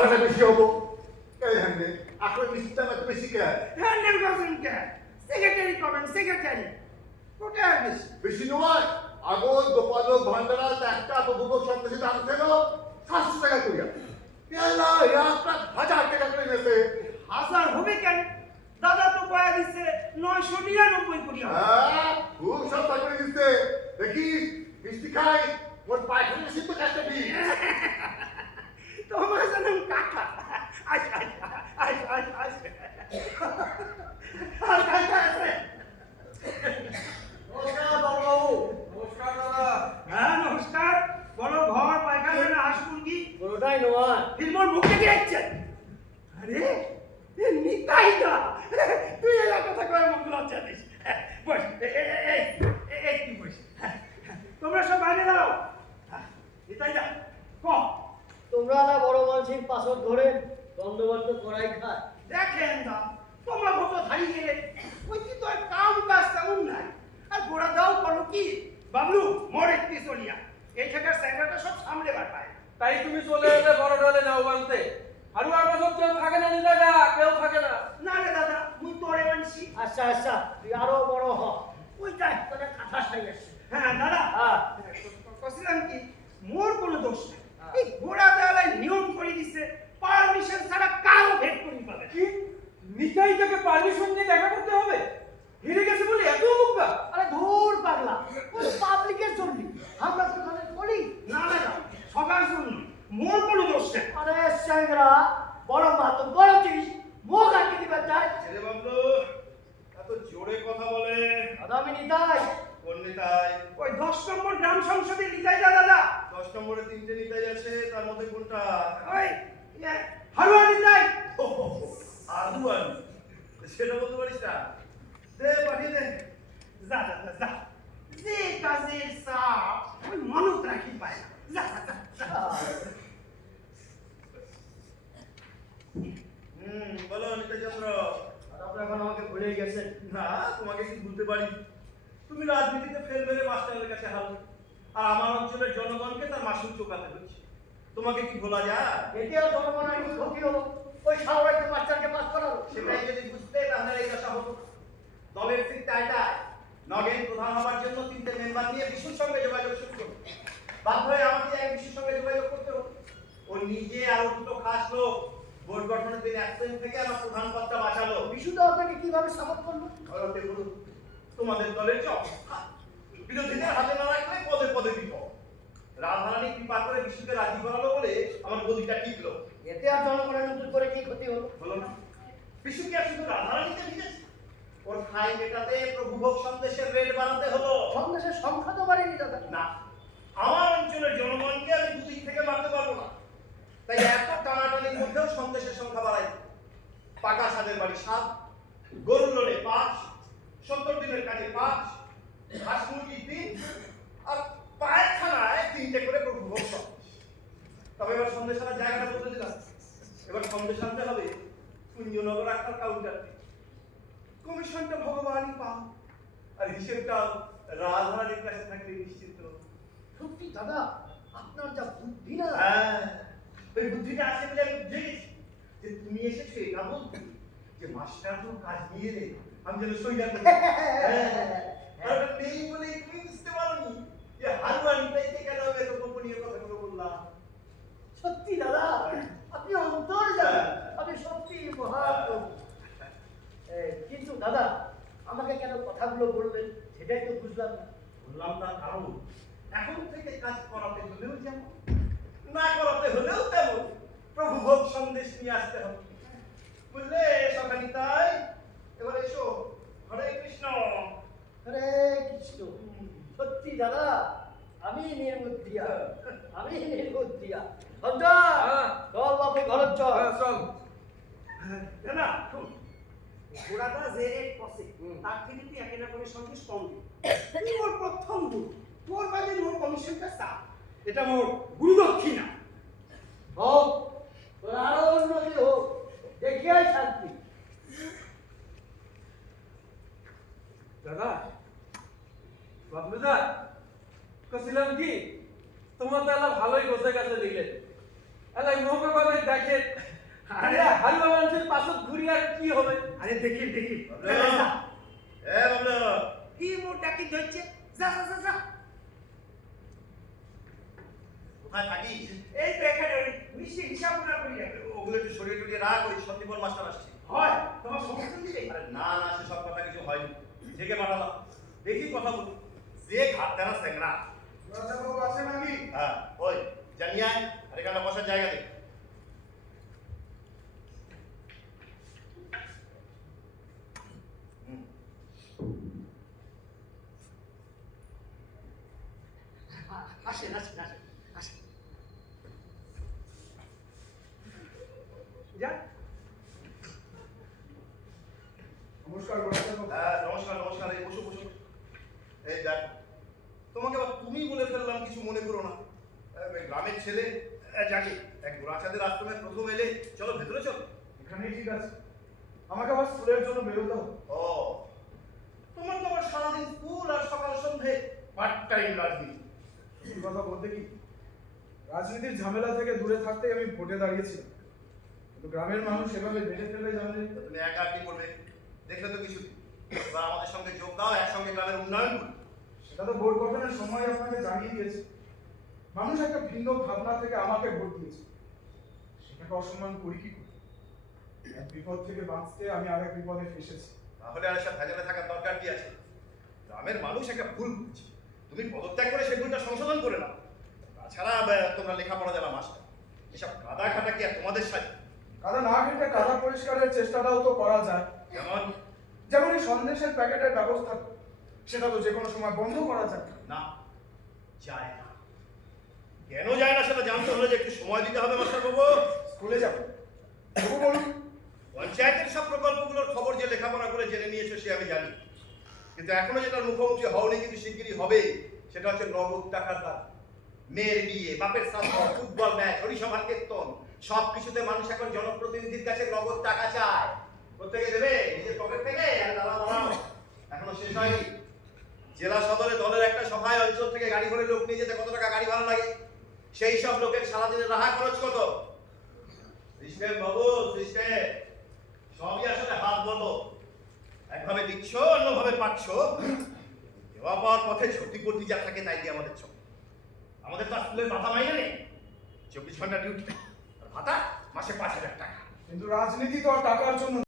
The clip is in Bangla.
টাকাটা বেশি হবো এই হ্যান্ডে আসলে মিষ্টিটা এত বেশি কে হ্যান্ডেল করছেন কে সেক্রেটারি করবেন সেক্রেটারি কোটা বেশি বেশি নয় আগর গোপালক ভান্ডারা একটা প্রভুভোগ সন্দেশে দাম ছিল 700 টাকা করিয়া পেলা একটা 1000 টাকা করে নিয়েছে হাজার হবে কেন দাদা তো কয়া দিচ্ছে 999 করিয়া হ্যাঁ খুব সস্তা করে দিচ্ছে দেখিস মিষ্টি খাই ওর পায়খানা সিদ্ধ কাজটা দিই তোমার জানেন কাকা আজ আজ আজ আজ আজ আর কাকা আছে নমস্কার বাবু। নমস্কার দাদা। হ্যাঁ নমস্কার বড় ঘর পায়খানা হাঁসমুরগি পুরোটাই নয়। ফিল্মর মুখ থেকে যাচ্ছেন আরে এ নিতাই না তুই এলা কথা কয়ে মুখ লজ্জা দিস বস এই কি বস তোমরা সব বাইরে দাঁড়াও নিতাই যা ক তোমরা না বড় মানুষের পাছর ধরে বন্দোবস্ত করাই খায়। দেখেন না তোমার মতো ধাই গেলে ওই কি তোর কাম কাজ তেমন নাই আর গোড়া দাও করো কি বাবলু মোর একটি চলিয়া এই জায়গার স্যাংরাটা সব সামলে বার পায় তাই তুমি চলে এলে বড় ডলে নাও বানতে আর আর বছর কেউ থাকে না নিদাদা কেউ থাকে না না রে দাদা মুই তোরে মানছি আচ্ছা আচ্ছা তুই আরো বড় হ। ওই যাই তোদের কাঁথা সাই আসছে। হ্যাঁ দাদা হ্যাঁ। কছিলাম কি মোর কোনো দোষ নাই এই ঘোড়া দেওয়ালায় নিয়ম করে দিছে পারমিশন ছাড়া কাউ ভেট করি পাবে কি নিতাই থেকে পারমিশন নিয়ে দেখা করতে হবে হেরে গেছে বলে এত মুক্কা আরে ধুর পাগলা ওই পাবলিকের জন্য আমরা তো তাদের বলি। না দাদা সবার জন্য মোর কোনো দোষ নাই আরে স্যাংরা বড় মাতো বড় চিজ মুখ আটকে দিবার চাই। ছেলে বাবলু এত জোরে কথা বলে দাদা আমি নিতাই। কোন নিতাই ওই 10 নম্বর গ্রাম সংসদে নিতাই দাদা 10 নম্বরে 3টে নিতাই আছে তার মধ্যে কোনটা ওই হারুয়া নিতাই আদুয়ান সেটা বলতে পারিস না দে পাঠিয়ে দে যা যা যা, যা যে কাজের চাপ ওই মনত রাখি পায় না যা যা যা, যা বলো নিতাই চন্দ্র আর আপনি এখন আমাকে ভুলে গেছেন। না তোমাকে কি ভুলতে পারি তুমি রাজনীতিতে ফেল মেরে মাস্টারের কাছে হাল আর আমার অঞ্চলের জনগণকে তার মাসুল চোকাতে হচ্ছে তোমাকে কি ভোলা যায় এটিও জনগণের কি ক্ষতি হলো? ওই সাহরাইতে মাস্টারকে পাস করালো। সেটাই যদি বুঝতে তাহলে এই দশা হতো দলের ঠিক টাইটায় নগেন প্রধান হবার জন্য 3টে মেম্বার নিয়ে বিশুর সঙ্গে যোগাযোগ শুরু করলো বাধ্য হয়ে আমাকে এক বিশুর সঙ্গে যোগাযোগ করতে হলো ও নিজে আরো দুটো খাস লোক বোর্ড গঠনের দিন অ্যাবসেন্ট থেকে আমার প্রধান পদটা বাঁচালো বিশুদ্ধ আপনাকে কিভাবে সাপোর্ট করলো? ভারতে বলুন তোমাদের দলের যে অবস্থা বিরোধীদের হাতে না রাখলে পদে পদে বিপদ রাধারানী কৃপা করে বিশুকে রাজি করালো বলে আমার গদিটা টিকলো এতে আর জনগণের নতুন করে কি ক্ষতি হলো? হলো না বিশুকে আর শুধু রাধারানীতে ভিজেছে ওর খাই মেটাতে প্রভুভোগ সন্দেশের রেট বাড়াতে হলো সন্দেশের সংখ্যা তো বাড়েনি দাদা। না আমার অঞ্চলের জনগণকে আমি দুদিক থেকে মারতে পারবো না তাই এত টানাটানির মধ্যেও সন্দেশের সংখ্যা বাড়াই পাকা সাদের বাড়ি 7 গরুর লোনে 5 70 দিনের কাজে 5 হাঁস মুরগি 3 আর পায়খানায় 3টে করে প্রভুভোগ সন্দেশ তবে এবার সন্দেশ আনার জায়গাটা বদলে দিলাম এবার সন্দেশ আনতে হবে কুঞ্জনগর একটা কাউন্টার কমিশনটা ভগবানই পাও আর হিসেবটাও রাধারানীর কাছে থাকলে নিশ্চিত সত্যি দাদা আপনার যা বুদ্ধি না। হ্যাঁ ওই বুদ্ধিটা আছে বলে আমি বুঝে গেছি যে তুমি এসেছো এটা বলতে যে মাস্টার তো কাজ নিয়ে এলে আমি যেন সইটা করি আর ওটা নেই বলে তুমি বুঝতে পারোনি যে হালুয়া নিতাইতে কেন আমি এত গোপনীয় কথাগুলো বললাম সত্যি দাদা আপনি অন্তর জানেন আপনি সত্যি মহাপ্রভু। কিন্তু দাদা আমাকে কেন কথাগুলো বললেন সেটাই তো বুঝলাম না। বললাম তার কারণ এখন থেকে কাজ করাতে হলেও যেমন না করাতে হলেও তেমন প্রভু ভোগ সন্দেশ নিয়ে আসতে হবে বুঝলে সকালিতাই এবার এসো হরে কৃষ্ণ হরে কৃষ্ণ। সত্যি দাদা আমি নির্বুদ্ধিয়া আমি নির্বুদ্ধিয়া। সঞ্জয় হ্যাঁ। চল বাপু ঘর চল। হ্যাঁ, চল না শোন ঘোড়াটা যে রেট পসে তার থেকে তুই একে না করে সন্দেশ কম দিবি তুই মোর প্রথম গুরু তোর কাছে মোর কমিশনটা চাপ এটা মোর গুরু দক্ষিণা হোক তোর আরো উন্নতি হোক দেখিয়াই শান্তি। দাদা বাবলুদা কছিলাম কি তোমার তো এলা ভালোই বসে গেছে দিলে এলা মুখে বলে দেখ দেখেন আরে আরে হালুয়া মানুষের পাশত ঘুরি আর কি হবে? আরে দেখি দেখি বাবলু, এ বাবলু, কি মোট ডাকি ধরছে যা যা যা যা কোথায় থাকিস? এই তো এখানে ওই মিষ্টি হিসাব না করি রাখবে। ওগুলো একটু সরিয়ে টরিয়ে রাখ, ওই সন্দীপন মাস্টার আসছে। হয় তোমার সমস্যা দিলে আরে না না, সেসব কথা কিছু হয়নি, ঝেঁকে পাঠালাম, দেখি কথা বলি। যে ঘাট দেনা স্যাংরা। বাবু আছেন নাকি? হ্যাঁ, ওই জানিয়ে আয়, আর এখানে বসার জায়গা দে। হুম। আসেন আসেন আসেন আসেন যা নমস্কার বাবু। হ্যাঁ, নমস্কার নমস্কার, এই বসো বসো। এই দেখ, তোমাকে আবার তুমি বলে ফেললাম, কিছু মনে করো না। এই গ্রামের ছেলে, যাকে এক গোরাচাঁদের আশ্রমে প্রথম এলে, চলো ভেতরে চলো। এখানেই ঠিক আছে। আমাকে আবার স্কুলের জন্য বেরোতে হবে। ও, তোমার তো আবার সারাদিন স্কুল আর সকাল সন্ধে পার্ট টাইম রাজনীতি। সত্যি কথা বলতে কি, রাজনীতির ঝামেলা থেকে দূরে থাকতেই আমি ভোটে দাঁড়িয়েছিলাম। কিন্তু গ্রামের মানুষ এভাবে বেঁধে ফেলে যাবে। তো তুমি একা কি করবে? দেখলে তো কিছু, এবার আমাদের সঙ্গে যোগ দাও, একসঙ্গে গ্রামের উন্নয়ন করি। সেটা তো ভোট গঠনের সময় আপনাকে জানিয়ে দিয়েছে। মানুষ একটা ভিন্ন ভাবনা থেকে আমাকে ভোট দিয়েছে, সেটাকে অসম্মান করি কি করে? এক বিপদ থেকে বাঁচতে আমি আরেক বিপদে ফেসেছি। তাহলে আর এসব ভেজালে থাকার দরকার কি আছে? গ্রামের মানুষ একটা ভুল করছে, তুমি পদত্যাগ করে সেই ভুলটা সংশোধন করে নাও। তাছাড়া তোমরা লেখাপড়া যারা মাস্টার, এসব কাদা খাটা কি আর তোমাদের সাথে? কাদা না ঘেটে কাদা পরিষ্কারের চেষ্টাটাও তো করা যায়। যেমন যেমন এই সন্দেশের প্যাকেটের ব্যবস্থা, সেটা তো যে কোনো সময় বন্ধ করা যায়। না, যায় না। কেন যায় না সেটা জানতে হলে যে একটু সময় দিতে হবে মাস্টার বাবু। স্কুলে যাবো, তবু বলুন। পঞ্চায়েতের সব প্রকল্পগুলোর খবর যে লেখাপড়া করে জেনে নিয়েছো সে আমি জানি, কিন্তু এখনো যেটার মুখোমুখি হওনি, কিন্তু শিগগিরই হবে, সেটা হচ্ছে নগদ টাকার দাম। মেয়ের বিয়ে, বাপের শ্রাদ্ধ, ফুটবল ম্যাচ, হরিসভার কীর্তন, সব কিছুতে মানুষ এখন জনপ্রতিনিধির কাছে নগদ টাকা চায়। প্রত্যেকে দেবে নিজের পকেট থেকে। আর দাদা দাঁড়াও, এখনো শেষ হয়নি। জেলা সদরে দলের একটা সভায় অঞ্চল থেকে গাড়ি করে লোক নিয়ে যেতে কত টাকা গাড়ি ভাড়া লাগে? সেই সব লোকের সারাদিনের রাহা খরচ কত? সিস্টেম বাবু, সিস্টেম। সবই আসলে হাত বন্ধ। একভাবে দিচ্ছ, অন্যভাবে পাচ্ছ। দেওয়া পাওয়ার পথে ক্ষতিপূর্তি যা থাকে তাই দিয়ে আমাদের চলে। আমাদের তো স্কুলের ভাতা মাইনে নেই, 24 ঘন্টা ডিউটি, আর ভাতা মাসে 5,000 টাকা। কিন্তু রাজনীতি তো আর টাকার জন্য